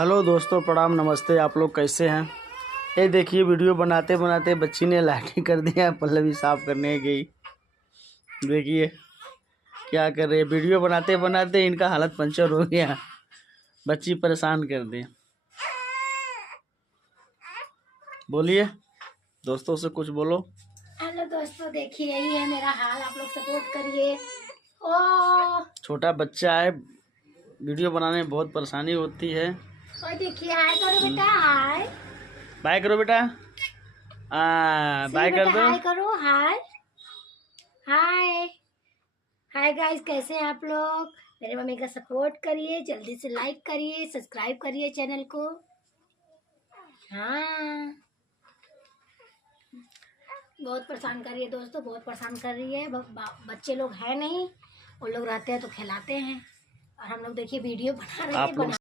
Hello दोस्तों, प्रणाम, नमस्ते। आप लोग कैसे हैं? ये देखिए, वीडियो बनाते बनाते बच्ची ने लाठी कर दिया। पल्लवी साफ करने गई। देखिए क्या कर रही है। वीडियो बनाते बनाते इनका हालत पंचर हो गया। बच्ची परेशान कर दी। बोलिए, दोस्तों से कुछ बोलो। हेलो दोस्तों, देखिए यही है मेरा हाल। आप लोग सपोर्ट करिए। ओ छोटा बच्चा है, वीडियो बनाने में बहुत परेशानी होती है। और देखिए, हाय करो बेटा, हाय। बाय करो बेटा। बाय कर बेटा दो। हाय करो, हाय हाय हाय गाइस, कैसे हैं आप लोग? मेरे मम्मी का सपोर्ट करिए, जल्दी से लाइक करिए, सब्सक्राइब करिए चैनल को। हाँ, बहुत परेशान कर रही है दोस्तों, बहुत परेशान कर रही है। बच्चे लोग हैं नहीं, उन लोग रहते हैं तो खिलाते हैं, और हम लोग देखिए वीडियो बना रहे आप लोग हैं।